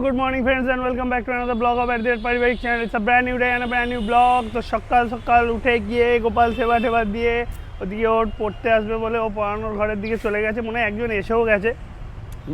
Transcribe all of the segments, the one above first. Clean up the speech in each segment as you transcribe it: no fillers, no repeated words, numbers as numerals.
good morning friends and welcome back to another vlog of at the Paribaric channel. It's a brand new day and a brand new vlog. তো সকাল সকাল উঠে গিয়ে গোপাল সেবা টেবা দিয়ে ওদিকে ওর পড়তে আসবে বলে ও পড়ানোর ঘরের দিকে চলে গেছে, মনে হয় একজন এসেও গেছে,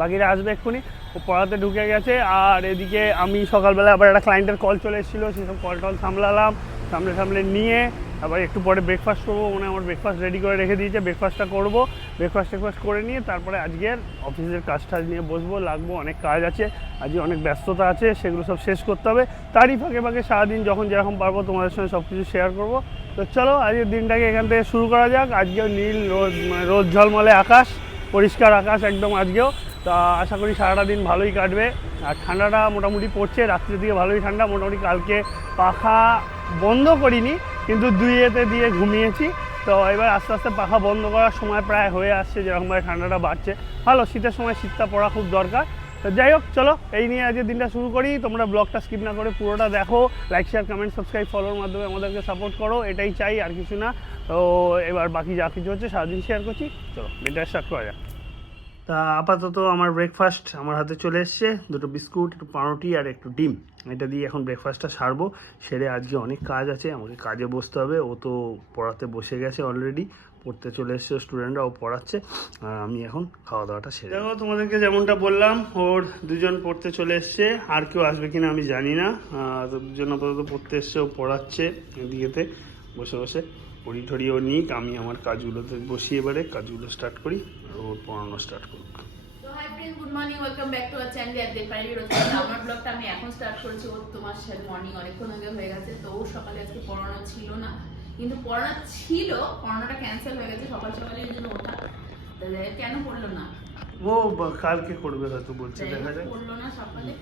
বাকিরা আসবে এক্ষুনি। ও পড়াতে ঢুকে গেছে আর এদিকে আমি সকালবেলা আবার একটা ক্লায়েন্টের কল চলে এসেছিলো, সেসব কল টল সামলালাম, সামলে নিয়ে আবার একটু পরে ব্রেকফাস্ট করবো, মানে আমার ব্রেকফাস্ট রেডি করে রেখে দিয়েছে, ব্রেকফাস্টটা করবো, ব্রেকফাস্ট করে নিয়ে তারপরে আজকের অফিসের কাজ নিয়ে বসবো, লাগবো, অনেক কাজ আছে, আজকে অনেক ব্যস্ততা আছে, সেগুলো সব শেষ করতে হবে। তারই ফাঁকে সারাদিন যখন যেরকম পারবো তোমাদের সঙ্গে সব কিছু শেয়ার করবো। তো চলো আজকের দিনটাকে এখান থেকে শুরু করা যাক। আজকেও নীল রোদ ঝলমলে আকাশ, পরিষ্কার আকাশ একদম আজকেও। তা আশা করি সারাটা দিন ভালোই কাটবে। আর ঠান্ডাটা মোটামুটি পড়ছে, রাত্রির দিকে ভালোই ঠান্ডা, মোটামুটি কালকে পাখা বন্ধ করিনি কিন্তু দুইয়েতে দিয়ে ঘুমিয়েছি। তো এবার আস্তে আস্তে পাখা বন্ধ করার সময় প্রায় হয়ে আসছে, যেরকমভাবে ঠান্ডাটা বাড়ছে। ভালো, শীতের সময় শীতটা পড়া খুব দরকার। তো যাই হোক, চলো এই নিয়ে আজকে দিনটা শুরু করি। তোমরা ব্লগটা স্কিপ না করে পুরোটা দেখো, লাইক শেয়ার কমেন্ট সাবস্ক্রাইব ফলোর মাধ্যমে আমাদেরকে সাপোর্ট করো, এটাই চাই, আর কিছু না। তো এবার বাকি যা কিছু হচ্ছে সারাদিন শেয়ার করছি, চলো দিনটা স্টার্ট করা যাক। তা আপাতত আমার ব্রেকফাস্ট আমার হাতে চলে এসছে, দুটো বিস্কুট, একটু পাউরুটি আর একটু ডিম, এটা দিয়ে এখন ব্রেকফাস্টটা সারবো। সেরে আজকে অনেক কাজ আছে, আমাকে কাজে বসতে হবে। ও তো পড়াতে বসে গেছে অলরেডি, পড়তে চলে এসছে স্টুডেন্টরা, ও পড়াচ্ছে, আর আমি এখন খাওয়া দাওয়াটা সেরে দেখো। তোমাদেরকে যেমনটা বললাম, ওর দুজন পড়তে চলে এসছে, আর কেউ আসবে কিনা আমি জানি না। তো দুজন আপাতত পড়তে এসছে, ও পড়াচ্ছে এদিকেতে বসে বসে। পড়ি ঠড়িও নিক, আমি আমার কাজগুলোতে বসি, এবারে কাজগুলো স্টার্ট করি আর ওর পড়ানো স্টার্ট করুক। তো hi friends, good morning, welcome back to our channel at the পারিবারিক রোজ। আমার ব্লগটা আমি এখন স্টার্ট করেছি, ও তোমার সাথে মর্নিং অনেকক্ষণ আগে হয়ে গেছে। তো ও সকালে আজকে পড়ানো ছিল না, কিন্তু পড়ানো ছিল, পড়ানোটা ক্যান্সেল হয়ে গেছে সকাল সকালে, এই জন্য ওঠা। তাহলে কেন পড়লো না? ও কালকে করবে হয়তো বলছে, দেখা যাক। পড়লো না সকালে।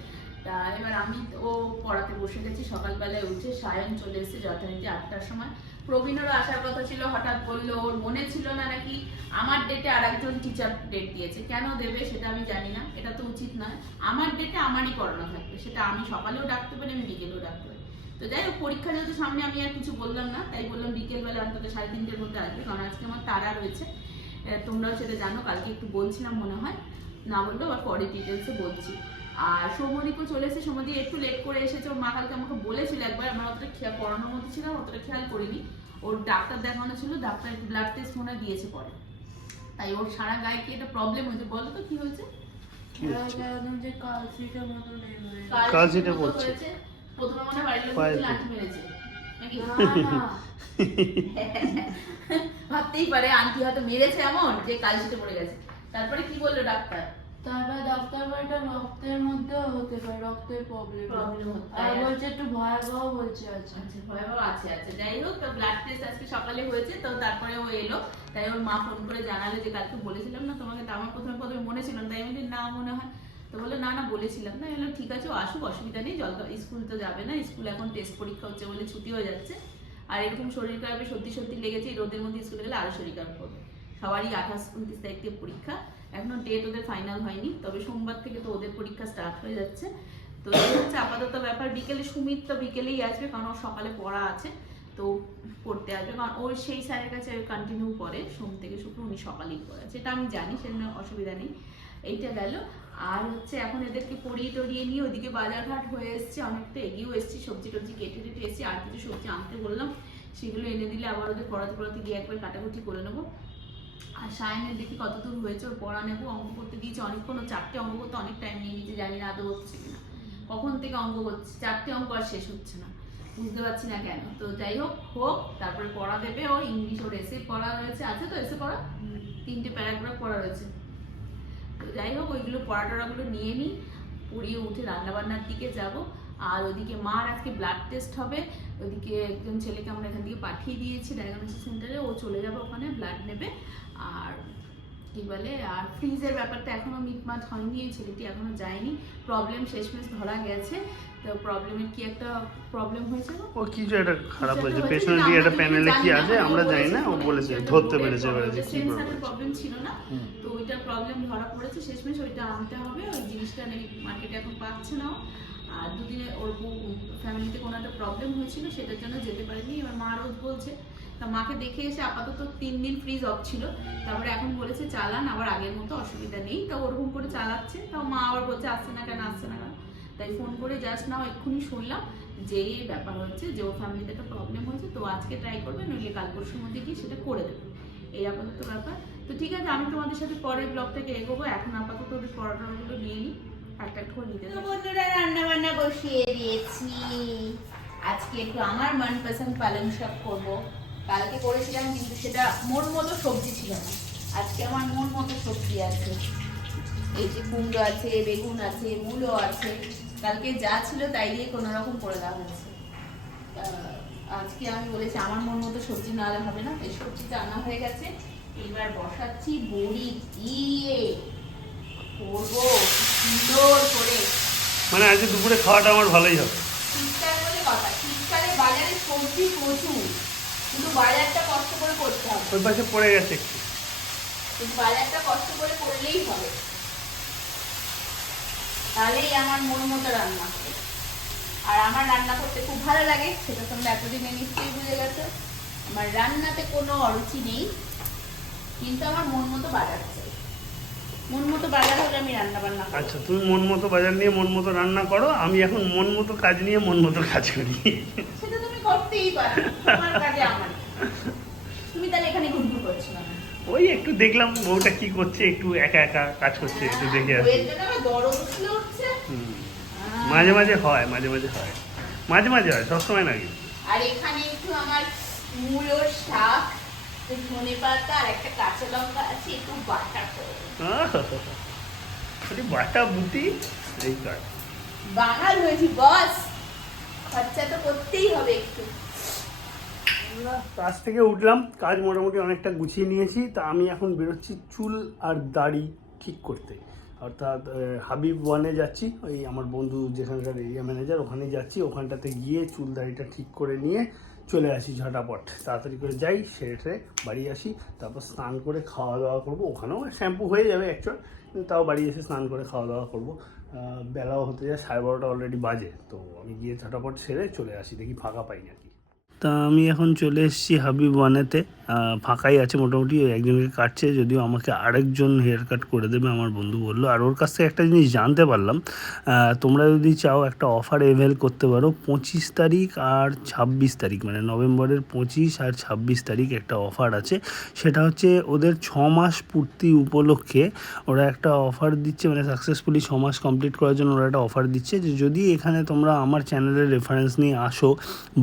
তা এবার আমি ও পড়াতে বসে গেছি, সকালবেলায় উঠে সায়ন চলে এসেছে যথারীতি 8টার সময়। প্রবীণেরও আসার কথা ছিল, হঠাৎ বললো, ওর মনে ছিল না নাকি আমার ডেটে আর একজন টিচার ডেট দিয়েছে। কেন দেবে সেটা আমি জানি না, এটা তো উচিত নয়। আমার ডেটে আমারই পড়ানো থাকবে, সেটা আমি সকালেও ডাকতে পারি, আমি বিকেলেও ডাকতে পারি। তো যাই হোক, পরীক্ষা যেহেতু সামনে, আমি আর কিছু বললাম না, তাই বললাম বিকেলবেলা অন্তত 3:30-র মধ্যে আসবে, কারণ আজকে আমার তারা রয়েছে। তোমরাও সেটা জানো, কালকে একটু বলছিলাম মনে হয়, না বললেও আর পরে ডিটেলসে বলছি। আর সৌমদীপও চলে এসেছে, সৌমদী একটু লেট করে এসেছে। ওর মা কালকে আমাকে বলেছিল একবার, আমার অতটা পড়ানোর মধ্যে ছিলাম, অতটা খেয়াল করিনি। ওর ডাক্তার দেখানো ছিল, ডাক্তার একটু ব্লাড টেস্ট মনে দিয়েছে পরে, তাই ওর সারা গায়ে কি একটা প্রবলেম হয়েছে। বলো তো কি হয়েছে? কালসিটা পড়ছে, প্রথমে মনে বাড়ির লোক লাঠি মেরেছে নাকি? ভাবতেই পারে আন্টি হয়তো মেরেছে এমন যে কালসিটে পড়ে গেছে। তারপরে কি বললো ডাক্তার? তারপরে ডাক্তার বলটা রক্তের মধ্যেও হতে পারে, রক্তের প্রবলেম আর বলছে একটু ভয়াবহ বলছে। আচ্ছা ভয়াবহ আছে। আচ্ছা যাই হোক, তো ব্লাড টেস্ট আজকে সকালে হয়েছে, তো তারপরে ও এলো। তাই ওর মা ফোন করে জানালে যে কালকে বলেছিলাম না তোমাকে। তো আমার প্রথমে মনে ছিল না, তাই আমি না মনে হয়, তো বললো না বলেছিলাম না। এলো ঠিক আছে, ও আসুক, অসুবিধা নেই, স্কুল তো যাবে না, স্কুল এখন টেস্ট পরীক্ষা হচ্ছে বলে ছুটি হয়ে যাচ্ছে। আর এরকম শরীর খারাপে সত্যি লেগেছে, রোদের মধ্যে স্কুলে গেলে আরো শরীর খারাপ করবে। সবারই 28-29 তারিখ থেকে পরীক্ষা, এখনো ডেট ওদের ফাইনাল হয়নি, তবে সোমবার থেকে তো ওদের পরীক্ষা স্টার্ট হয়ে যাচ্ছে। তো এই হচ্ছে আপাতত ব্যাপার। বিকেলে সুমিত তো বিকেলেই আসবে, কারণ ওর সকালে পড়া আছে, তো পড়তে আসবে, কারণ ওর সেই স্যারের কাছে কন্টিনিউ পড়ে, সোম থেকে শুক্র উনি সকালেই পড়ে, সেটা আমি জানি, সেজন্য অসুবিধা নেই। এইটা গেল। আর হচ্ছে এখন এদেরকে পড়িয়ে টড়িয়ে নিয়ে ওদিকে বাজারঘাট হয়ে এসছে, অনেকটা এগিয়েও এসছি, সবজি টবজি কেটে এসছি, আর কিছু সবজি আনতে বললাম, সেগুলো এনে দিলে আবার ওদের পড়াতে গিয়ে একবার কাটাকুটি করে নেবো। আর সায়নের দেখি কতদূর হয়েছে, ওর পড়া নেবো, অঙ্ক করতে দিয়েছে অনেকক্ষণ, 4টে অঙ্ক করতে অনেক টাইম নিয়ে নিয়েছে, জানি না আদৌ হচ্ছে কিনা, কখন থেকে অঙ্ক করছে, 4টে অঙ্ক আর শেষ হচ্ছে না, বুঝতে পারছি না কেন। তো যাই হোক, তারপরে পড়া দেবে। ও ইংলিশ, ওর এসে পড়া রয়েছে, আছে তো এসে পড়া, 3টে প্যারাগ্রাফ পড়া রয়েছে। তো যাই হোক, ওইগুলো পড়াগুলো নিয়ে নিই, পড়িয়ে উঠে রান্নাবান্নার দিকে যাব। আর ওইদিকে মার আজকে ব্লাড টেস্ট হবে, ওইদিকে একজন ছেলেকে আমরা এখান থেকে পাঠিয়ে দিয়েছি ডায়াগনোসিস সেন্টারে, ও চলে যাবে ওখানে ব্লাড নেবে। আর কি বলে, আর ফ্রিজের ব্যাপারটা এখনো মিটমাট হয়নি, এই ছেলেটি এখনো যায়নি, প্রবলেম শেষমেশ ধরা গেছে। তো প্রবলেমের কি একটা প্রবলেম হয়েছে, ও কিছু একটা খারাপ হয়েছে, পেছনের দিকে একটা প্যানেলে কি আছে আমরা জানি না, ও বলেছে ধরতে পেরেছে কি প্রবলেম ছিল না, তো ওইটা প্রবলেম ধরা পড়েছে শেষমেশ, ওইটা আনতে হবে। ওই জিনিসটা নাকি মার্কেটে এখন পাচ্ছে না। আর দুদিনে ওর ফ্যামিলিতে কোনো একটা প্রবলেম হয়েছিল, সেটার জন্য যেতে পারেনি। এবার মা রোজ বলছে, তা মাকে দেখে এসে আপাতত 3 দিন ফ্রিজ অফ ছিল, তারপরে এখন বলেছে চালান, আবার আগের মতো অসুবিধা নেই, তো ওরকম করে চালাচ্ছে। তাও মা আবার বলছে আসছে না কেন। তাই ফোন করে জাস্ট নাও এক্ষুনি শুনলাম যে এই ব্যাপার হচ্ছে, যে ওর ফ্যামিলিতে একটা প্রবলেম হয়েছে, তো আজকে ট্রাই করবে, নইলে কাল পরশুর মধ্যে গিয়ে সেটা করে দেবে, এই আপাতত ব্যাপার। তো ঠিক আছে, আমি তোমাদের সাথে পরের ব্লগ থেকে এগোবো, এখন আপাতত ওদের পরোটাগুলো নিয়ে নিই, একটা করে নিতে। তো বন্ধুরা রান্না বান্না বসিয়ে দিয়েছি, আজকে একটু আমার মনপসন্দ পালং শাক করবো। কালকে করেছিলাম কিন্তু সেটা মন মতো সবজি ছিল না, আজকে আমার মন মতো সবজি আছে। এই যে কুমড়ো আছে, বেগুন আছে, মূলো আছে, কালকে যা ছিল তাই দিয়ে কোনো রকম করে দেওয়া হয়েছে। আজকে আমি বলেছি আমার মন মতো সবজি না হলে হবে না, এই সবজিটা আনা হয়ে গেছে, এবার বসাচ্ছি বড়ি দিয়ে করবো সুন্দর করে। মানে আজকে দুপুরে খাওয়াটা আমার ভালোই হবে। শীতকাল বলে কথা, শীতকালে বাজারে সবজি প্রচুর, কিন্তু বাজারটা কষ্ট করে করতে হবে। ওই পাশে পড়ে গেছে একটু, কিন্তু বাজারটা কষ্ট করে করলেই হবে, তাহলেই আমার মন মতো রান্না হবে। আর আমার রান্না করতে খুব ভালো লাগে, সেটা তোমরা এতদিনে নিশ্চয়ই বুঝে গেছো। আমার রান্নাতে কোনো অরুচি নেই, কিন্তু আমার মন মতো বাজার চাই, মন মতো বাজার হলে আমি রান্না বান্না করি। আচ্ছা তুমি মন মতো বাজার নিয়ে মন মতো রান্না করো, আমি এখন মন মতো কাজ নিয়ে মন মতো কাজ করি। সেটা তুমি করতেই পারো, তোমার কাজে আমার, তুমি তাহলে এখানে ঘুরঘুর করছো না? ওই একটু দেখলাম বউটা কি করছে, একটু একা একা কাজ করছে, একটু দেখে আসি। বউয়ের জন্য আমার দরদ উঠছে। মাঝে মাঝে হয়, মাঝে মাঝে হয়, মাঝে মাঝে হয়, সবসময় না কিন্তু। আর এখানে একটু আমার মূলোর শাক, ধনে পাতা আর একটা কাঁচা লঙ্কা আছে, একটু বাটা করে বাটা বুটি এই কাজ। বাঙাল হয়েছি বস, খরচা তো করতেই হবে একটু। কাজ থেকে উঠলাম, কাজ মোটামুটি অনেকটা গুছিয়ে নিয়েছি, তা আমি এখন বেরোচ্ছি চুল আর দাড়ি ঠিক করতে, অর্থাৎ হাবিব ওয়ানে যাচ্ছি, ওই আমার বন্ধু যেখানকার এরিয়া ম্যানেজার, ওখানে যাচ্ছি, ওখানটাতে গিয়ে চুল দাড়িটা ঠিক করে নিয়ে চলে আসি ঝটাপট, তাড়াতাড়ি করে যাই, সেরে বাড়ি আসি, তারপর স্নান করে খাওয়া দাওয়া করবো। ওখানেও শ্যাম্পু হয়ে যাবে অ্যাকচুয়াল, কিন্তু তাও বাড়ি এসে স্নান করে খাওয়া দাওয়া করবো। বেলাও হতে যায়, 12:30 অলরেডি বাজে, তো আমি গিয়ে ঝটাপট সেরে চলে আসি, দেখি ফাঁকা পাই নাকি। তা আমি এখন চলে এসেছি হাবিব ওয়ানেতে, ফাঁকাই আছে মোটামুটি, একজনকে কাটছে, যদিও আমাকে আরেকজন হেয়ার কাট করে দেবে আমার বন্ধু বললো। আর ওর কাছ থেকে একটা জিনিস জানতে পারলাম, তোমরা যদি চাও একটা অফার অ্যাভেল করতে পারো, 25 তারিখ আর 26 তারিখ, মানে নভেম্বরের 25 আর 26 তারিখ একটা অফার আছে। সেটা হচ্ছে ওদের 6 মাস পূর্তি উপলক্ষে ওরা একটা অফার দিচ্ছে, মানে সাকসেসফুলি 6 মাস কমপ্লিট করার জন্য ওরা একটা অফার দিচ্ছে, যে যদি এখানে তোমরা আমার চ্যানেলের রেফারেন্স নিয়ে আসো,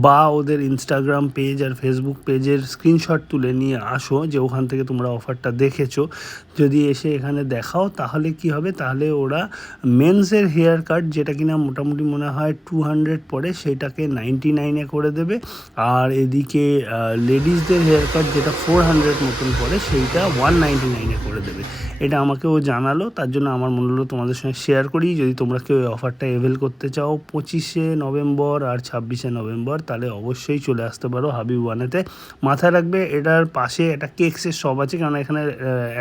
বা ওদের ইনস্টাগ্রাম পেজ আর ফেসবুক পেজের স্ক্রিনশট তুলে নিয়ে আসো যে ওখান থেকে তোমরা অফারটা দেখেছো, যদি এসে এখানে দেখাও, তাহলে কি হবে, তাহলে ওরা মেন্সের হেয়ার কাট, যেটা কিনা মোটামুটি মনে হয় 200 পড়ে, সেটাকে 99-এ করে দেবে। আর এদিকে লেডিসদের হেয়ার কাট যেটা 400 মতন পড়ে, সেইটা 199-এ করে দেবে। এটা আমাকে ও জানালো, তার জন্য আমার মনে হলো তোমাদের সঙ্গে শেয়ার করি। যদি তোমরা কেউ এই অফারটা অ্যাভেল করতে চাও 25শে নভেম্বর আর 26শে নভেম্বর, তাহলে অবশ্যই চলে আসতে পারো হাবিব ওয়ানেতে। মাথায় রাখবে এটার পাশে একটা কেকসের শপ আছে, কারণ এখানে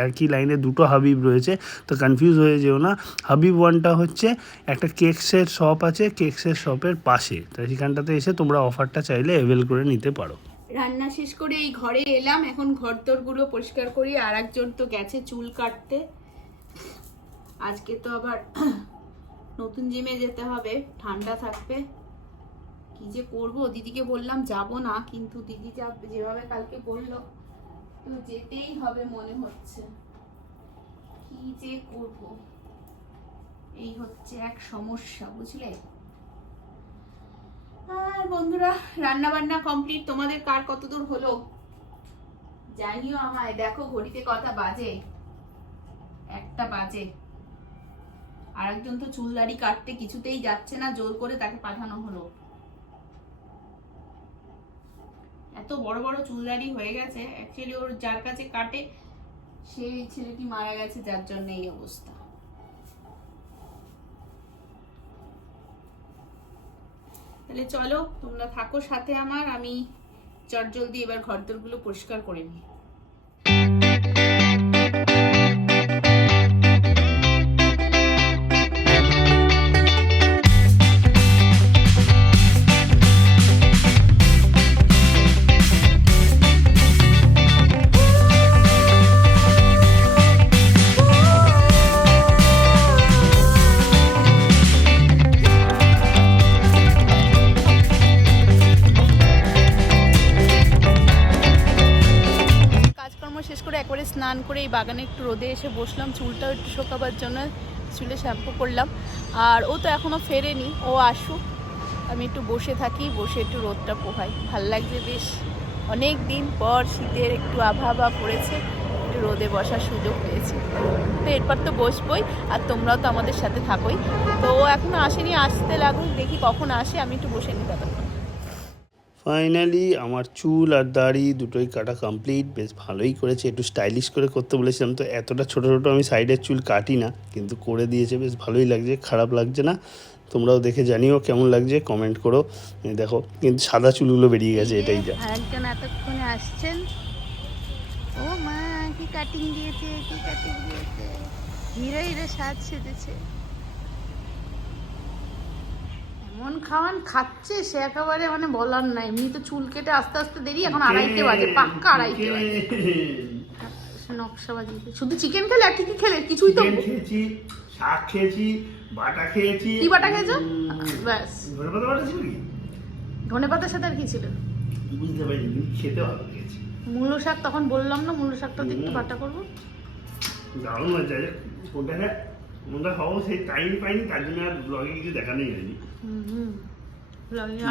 একই লাইনে দুটো হাবিব রয়েছে, তো কনফিউজ হয়ে যেও না। হাবিব ওয়ানটা হচ্ছে একটা কেকসের শপ আছে, কেকসের শপের পাশে, তো সেখানটাতে এসে তোমরা অফারটা চাইলে অ্যাভেল করে নিতে পারো। রান্না শেষ করে এই ঘরে এলাম, এখন ঘরদোরগুলো পরিষ্কার করি। আর একজন তো গেছে চুল কাটতে, আজকে তো আবার নতুন জিমে যেতে হবে, ঠান্ডা থাকবে, কি যে করবো। দিদিকে বললাম যাব না, কিন্তু দিদি যেভাবে কালকে বললো, তো যেতেই হবে মনে হচ্ছে, কি যে করব, এই হচ্ছে এক সমস্যা, বুঝলে। আর বন্ধুরা রান্না বান্না কমপ্লিট, তোমাদের কার কতদূর হলো জানিও আমায়। দেখো ঘড়িতে কটা বাজে, 1টা বাজে। আরেকজন তো চুল দাড়ি কাটতে কিছুতেই যাচ্ছে না, জোর করে তাকে পাঠানো হলো। এত বড় বড় চুল দাড়ি হয়ে গেছে, অ্যাকচুয়ালি ওর যার কাছে কাটে সেই ছেলেটি মারা গেছে, যার জন্য এই অবস্থা। তাহলে চলো তোমরা থাকো সাথে আমার, আমি চটজলদি এবার ঘরদোরগুলো পরিষ্কার করে নিই। করে এই বাগানে একটু রোদে এসে বসলাম, চুলটাও একটু শোকাবার জন্য চুলে শ্যাম্পু করলাম। আর ও তো এখনও ফেরেনি, ও আসুক, আমি একটু বসে থাকি, বসে একটু রোদটা পোহাই। ভাল লাগছে বেশ, অনেক দিন পর শীতের একটু আবহাওয়া পড়েছে, একটু রোদে বসার সুযোগ পেয়েছি। তো এরপর তো বসবই, আর তোমরাও তো আমাদের সাথে থাকোই। তো ও এখনও আসেনি, আসতে লাগুক, দেখি কখন আসে, আমি একটু বসে নিই ততক্ষণ। ফাইনালি আমার চুল আর দাড়ি দুটোই কাটা কমপ্লিট। বেশ ভালোই করেছে, একটু স্টাইলিশ করে করতে বলেছিলাম, তো এতটা ছোটো ছোটো আমি সাইডের চুল কাটি না, কিন্তু করে দিয়েছে, বেশ ভালোই লাগছে, খারাপ লাগছে না। তোমরাও দেখে জানিও কেমন লাগছে, কমেন্ট করো। দেখো কিন্তু সাদা চুলগুলো বেরিয়ে গেছে, এটাই যা। একজন এতক্ষণে আসছেন, ও মা কি কাটিং দিয়েছে, কি কাটিং দিয়েছে, হিরো হিরো সাজ সেজেছে। এমন খাওয়ান খাচ্ছে সে একেবারে মানে বলার নাই। এমনি তো চুল কেটে আস্তে আস্তে দেরি, এখন 2:30 বাজে, পাক্কা 2:30 বাজে। নকশাবাজি শুধু চিকেন খেলে, আর কি কি খেলে? কিছুই তো খেয়েছি, শাক খেয়েছি, বাটা খেয়েছি। কি বাটা খেয়েছো? ব্যাস, ধনেপাতা বাটা ছিল কি? ধনেপাতার সাথে আর কি ছিল বুঝতে পারিনি, কিন্তু খেতে ভালো লেগেছে। মূলো শাক, তখন বললাম না মূলো শাকটা একটু বাটা করবো। দারুণ হয়েছে। ওটাকে মনটা হবো সেই টাইম পাইনি, তার জন্য আর ব্লগে কিছু দেখানোই হয়নি।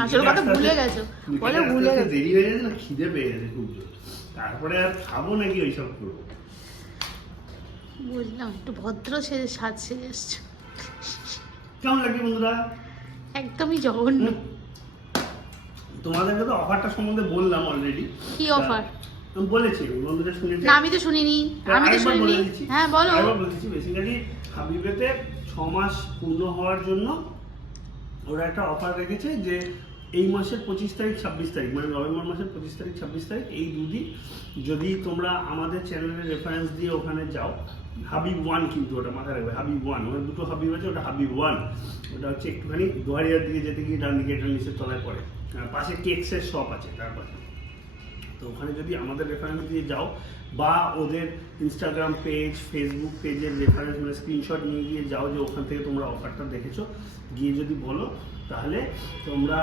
আসল কথা ভুলে গেছো, বলে ভুলে গেছো। দেরি হয়ে গেছে না, খিদে পেয়ে গেছে খুব জোর, তারপরে আর খাবো নাকি ওইসব করবো। বুঝলাম, একটু ভদ্র সেজে সাজ সেজে এসছো। কেমন লাগছে বন্ধুরা? একদমই জঘন্য। তোমাদেরকে তো অফারটা সম্বন্ধে বললাম অলরেডি। কি অফার? আমি বলেছি, বন্ধুরা শুনেছি না, আমি তো শুনিনি, আমি তো শুনিনি। হ্যাঁ বলো। আরেকবার বলতেছি, বেসিক্যালি হাবিবেতে 6 মাস পূর্ণ হওয়ার জন্য ওরা একটা অফার রেখেছে, যে এই মাসের 25 তারিখ 26 তারিখ, মানে নভেম্বর মাসের 25 তারিখ 26 তারিখ, এই দুদিন যদি তোমরা আমাদের চ্যানেলের রেফারেন্স দিয়ে ওখানে যাও, হাবিব 1 কিন্তু ওটা মাথায় রাখবে, হাবিব 1, ওর দুটো হাবিব আছে, ওটা হাবিব 1, ওটা হচ্ছে একটুখানি দুয়ারিয়ার দিকে যেতে গিয়ে ডান দিকে, এটা নিচের তলায় পড়ে, পাশে কেকসের শপ আছে তার পাশে। তো ওখানে যদি আমাদের রেফারেন্স দিয়ে যাও, বা ওদের ইনস্টাগ্রাম পেজ, ফেসবুক পেজের রেফারেন্স মানে স্ক্রিনশট নিয়ে গিয়ে যাও যে ওখান থেকে তোমরা অফারটা দেখেছো, গিয়ে যদি বলো, তাহলে তোমরা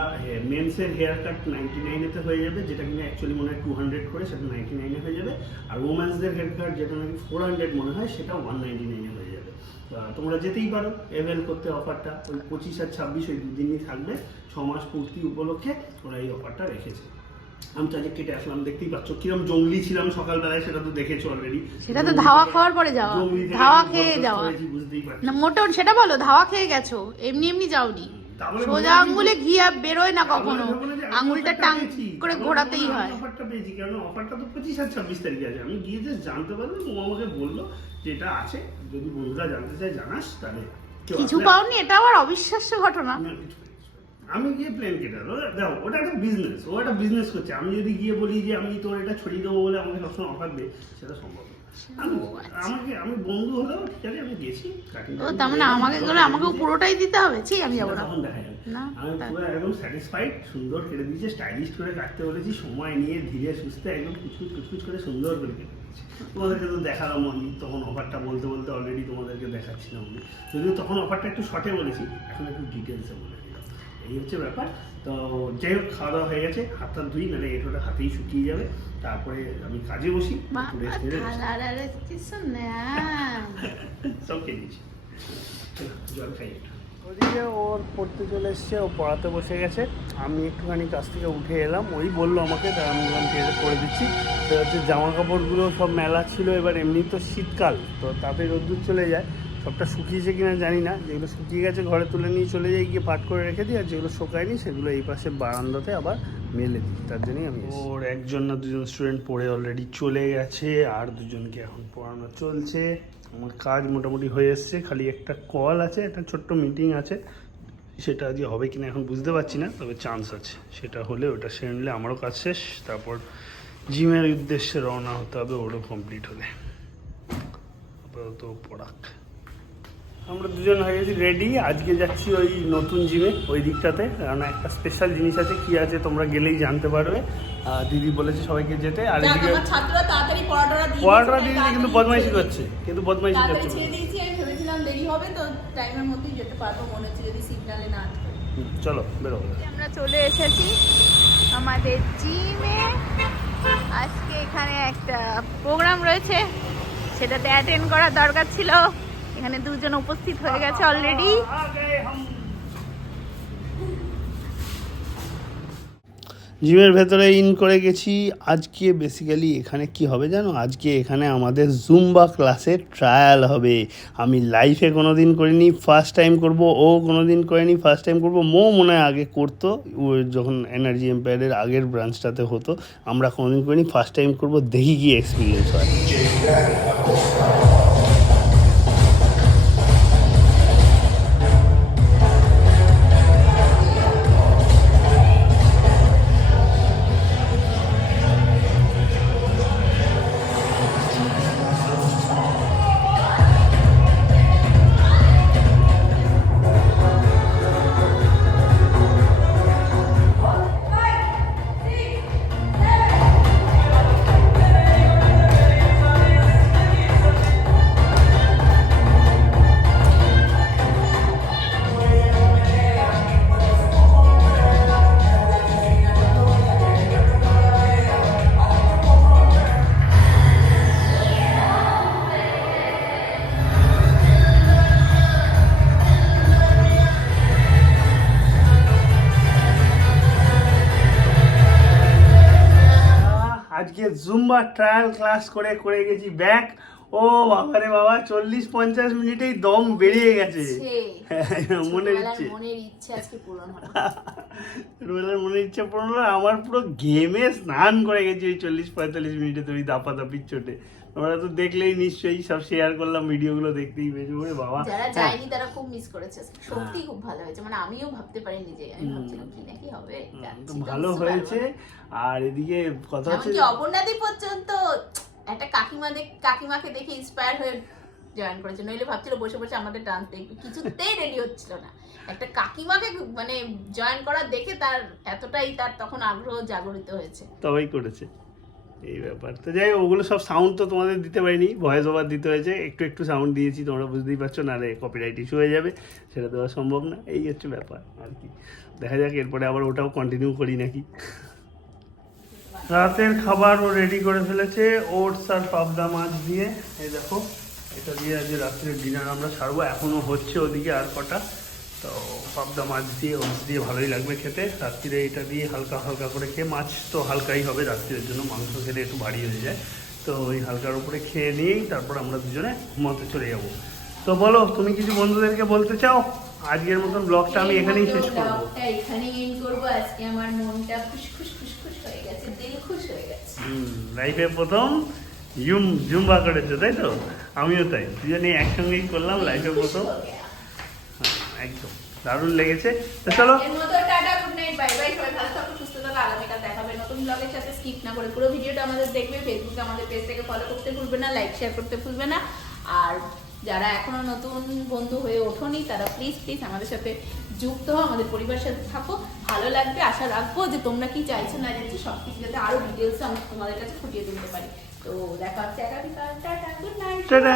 মেন্সের হেয়ার কাট 99-এতে হয়ে যাবে, যেটা কিনা অ্যাকচুয়ালি মনে হয় 200 করে, সেটা 99-এ হয়ে যাবে। আর ওমেন্সদের হেয়ার কাট যেটা নাকি 400 মনে হয়, সেটা 199-এ হয়ে যাবে। তোমরা যেতেই পারো এভেল করতে অফারটা। ওই 25 আর 26 ওই দুদিনই থাকবে, 6 মাস পূর্তি উপলক্ষে ওরা এই অফারটা রেখেছে। আমি তো আজকে কেটে আসলাম, দেখতেই পাচ্ছ কিরম জঙ্গলি ছিলাম সকালবেলায়, সেটা তো দেখেছো অলরেডি। সেটা তো ধাওয়া খাওয়ার পরে যাওয়া, ধাওয়া খেয়ে যাওয়া বুঝতেই পারছি না মোটেও। সেটা বলো, ধাওয়া খেয়ে গেছো, এমনি এমনি যাওনি। সোজা আঙ্গুলে ঘি আর বেরোয় না কখনো, আঙুলটা টাং করে ঘোরাতেই হয়। অফারটা পেয়েছি, কারণ অফারটা তো 25 আর 26 তারিখে আছে। আমি গিয়ে জাস্ট জানতে পারবো, ও আমাকে বললো যে এটা আছে, যদি বন্ধুরা জানতে চায় জানাস, তাহলে কিছু পাওনি? এটা আবার অবিশ্বাস্য ঘটনা। আমি গিয়ে প্লেন কেটে দেবো। দেখো ওটা একটা বিজনেস, ও একটা বিজনেস করছে। আমি যদি গিয়ে বলি যে আমি তোর এটা ছড়িয়ে দেবো বলে আমাকে সবসময় অফার দে, সেটা সম্ভব না। আমি বন্ধু হলেও ঠিক আছে, আমি দিয়েছি। ও তার মানে আমাকে গেলে আমাকেও পুরোটাই দিতে হবে? ঠিক, আমি যাবো না। তখন দেখা যাবে। না, আমি পুরো একদম স্যাটিসফাইড, সুন্দর কেটে দিয়েছে, স্টাইলিশ করে কাটতে বলেছি, সময় নিয়ে ধীরে সুস্থে একদম কুচকুচ করে সুন্দর করে কেটে দিয়েছি। তোমাদেরকে তো দেখালাম আমি তখন অফারটা বলতে বলতে অলরেডি তোমাদেরকে দেখাচ্ছিলাম আমি, যদিও তখন অফারটা একটু শর্টে বলেছি, এখন একটু ডিটেলসে বলে দিলাম। এই হচ্ছে ব্যাপার। তো যাই হোক, খাওয়া দাওয়া হয়ে গেছে, হাতটা ধুই, নাহলে এটোটা হাতেই শুকিয়ে যাবে। তারপরে আমি কাজে বসি, সব খেয়ে দিয়েছি, জল খাই একটু। ওদিকে ওর পড়তে চলে এসছে, ও পড়াতে বসে গেছে, আমি একটুখানি কাছ থেকে উঠে এলাম, ওই বললো আমাকে, তাই আমি করে দিচ্ছি। তো হচ্ছে জামা কাপড়গুলো সব মেলা ছিল, এবার এমনি তো শীতকাল, তো তাতে রোদ্দুর চলে যায়, সবটা শুকিয়েছে কিনা জানি না, যেগুলো শুকিয়ে গেছে ঘরে তুলে নিয়ে চলে যাই, গিয়ে পাট করে রেখে দিই, আর যেগুলো শুকায়নি সেগুলো এই পাশে বারান্দাতে আবার মেলে দিই, তার জন্যই আমি। ওর একজন না দুজন স্টুডেন্ট পড়ে অলরেডি চলে গেছে, আর দুজনকে এখন পড়ানো চলছে। আমার কাজ মোটামুটি হয়ে এসছে, খালি একটা কল আছে, একটা ছোট্ট মিটিং আছে, সেটা আজকে হবে কিনা এখন বুঝতে পারছি না, তবে চান্স আছে। সেটা হলে ওটা সেরে নিলে আমারও কাজ শেষ, তারপর জিমের উদ্দেশ্যে রওনা হতে হবে, ওরও কমপ্লিট হলে। আপাতত পড়াক। আমরা দুজন হয়ে গেছি রেডি, আজকে যাচ্ছি ওই নতুন জিমে, ওই দিকটাতে, কারণ একটা স্পেশাল জিনিস আছে, কি আছে তোমরা গেলেই জানতে পারবে। দিদি বলেছে সবাইকে যেতে, আর এদিকে ছাত্ররা তাড়াতাড়ি পড়াটা দিয়ে কিন্তু বদমাইশি করছে, ছেড়ে দিয়েছি। আমি ভেবেছিলাম দেরি হবে, তো টাইমের মধ্যেই যেতে পারবো মনে হচ্ছে, যদি সিগন্যালে না আটকে। চলো বেরো। আমরা চলে এসেছি আমাদের জিমে। আজকে এখানে একটা প্রোগ্রাম রয়েছে, সেটাতে অ্যাটেন্ড করার দরকার ছিল। এখানে দুজন উপস্থিত হয়ে গেছে অলরেডি। জিমের ভেতরে ইন করে গেছি। আজকে বেসিক্যালি এখানে কি হবে জানো, আজকে এখানে আমাদের জুম্বা ক্লাসের ট্রায়াল হবে। আমি লাইফে কোনো দিন করিনি, ফার্স্ট টাইম করব। ও কোনো দিন করেনি, ফার্স্ট টাইম করব। মনে হয় আগে করতো, ও যখন এনার্জি এম্পায়ারের আগের ব্রাঞ্চটাতে হতো। আমরা কোনো দিন করিনি, ফার্স্ট টাইম করব, দেখি কি এক্সপিরিয়েন্স হয়। আজকে জুম্বা ট্রায়াল ক্লাস করে করে গেছি ব্যাক। ও বাবা রে বাবা, 40-50 মিনিটেই দম বেরিয়ে গেছে। মনের ইচ্ছে, মনের ইচ্ছা আজকে পূরণ হলো। রোলের মনের ইচ্ছে পূরণ হলো। আমার পুরো গেমে স্নান করে গেছি ওই 40-45 মিনিটে। তুমি দাপাদাপির চোটে তোমরা তো দেখলেই নিশ্চয়ই, সব শেয়ার করলাম ভিডিওগুলো, দেখতেই পেয়েছো। ওরে বাবা, যারা যায়নি তারা খুব মিস করেছে। সত্যি খুব ভালো হয়েছে, মানে আমিও ভাবতে পারিনি যে, আমি ভাবছিলাম কি নাকি হবে। তো ভালো হয়েছে। আর এদিকে কথা হচ্ছে এমনকি অপর্ণাদি পর্যন্ত একটা কাকিমাকে দেখে ইন্সপায়ার হয়ে জয়েন করেছে। নইলে ভাবছিল বসে বসে আমাদের ডান্স দেখবে, কিছুতেই রেডি হচ্ছিল না। একটা কাকিমাকে মানে জয়েন করা দেখে তার এতটাই তার তখন আগ্রহ জাগরিত হয়েছে, তবেই করেছে এই ব্যাপার। তো যাই হোক, ওগুলো সব সাউন্ড তো তোমাদের দিতে পারিনি, ভয়েস ওভার দিতে হয়েছে। একটু একটু সাউন্ড দিয়েছি, তোমরা বুঝতেই পারছো, না রে কপিরাইট ইস্যু হয়ে যাবে, সেটা দেওয়া সম্ভব না। এই হচ্ছে ব্যাপার আর কি। দেখা যাক এরপরে আবার ওটাও কন্টিনিউ করি নাকি। রাতের খাবারও রেডি করে ফেলেছে, ওটস আর পাবদা মাছ দিয়ে। এই দেখো, এটা দিয়ে আজকে রাত্রের ডিনার আমরা সারবো। এখনও হচ্ছে ওদিকে আর কটা। তো পাবদা মাছ দিয়ে, ওটস দিয়ে ভালোই লাগবে খেতে। রাত্রিরে এটা দিয়ে হালকা হালকা করে খেয়ে, মাছ তো হালকাই হবে রাত্রির জন্য, মাংস খেলে একটু ভারী হয়ে যায়। তো ওই হালকার উপরে খেয়ে নিয়েই তারপর আমরা দুজনে ঘুমাতে চলে যাবো। তো বলো, তুমি কিছু বন্ধুদেরকে বলতে চাও? আজকের মতন ব্লগটা আমি এখানেই শেষ করবো। এখানেই এন্ড করবো। আজকে আমার মনটা খুশ হয়ে গেছে, দিল খুশ হয়ে গেছে। লাইফে প্রথম জুম্বা করেছো, তাই তো? আমিও তাই, দুজনে একসঙ্গেই করলাম লাইফে প্রথম। একদম দারুণ লেগেছে। তো চলো, এর মতো tata, good night, bye bye. সবাই ভালো থাকো, সুস্থ থাকো। আগামীকাল দেখা হবে নতুন ব্লগের সাথে। স্কিপ না করে পুরো ভিডিওটা আমাদের দেখবে। ফেসবুকে আমাদের পেজটাকে ফলো করতে ভুলবে না, লাইক শেয়ার করতে ভুলবে না। আর যারা এখনো নতুন বন্ধু হয়ে ওঠোনি, তারা প্লিজ আমাদের সাথে যুক্ত হও, আমাদের পরিবারের সাথে থাকো। ভালো লাগবে, আশা রাখবো যে তোমরা কি চাইছো না চাইছো সব কিছু যাতে আরো ডিটেলস আমি তোমাদের কাছে ফুটিয়ে তুলতে পারি। তো দেখা হচ্ছে আগামীকাল। Tata, good night. টাটা।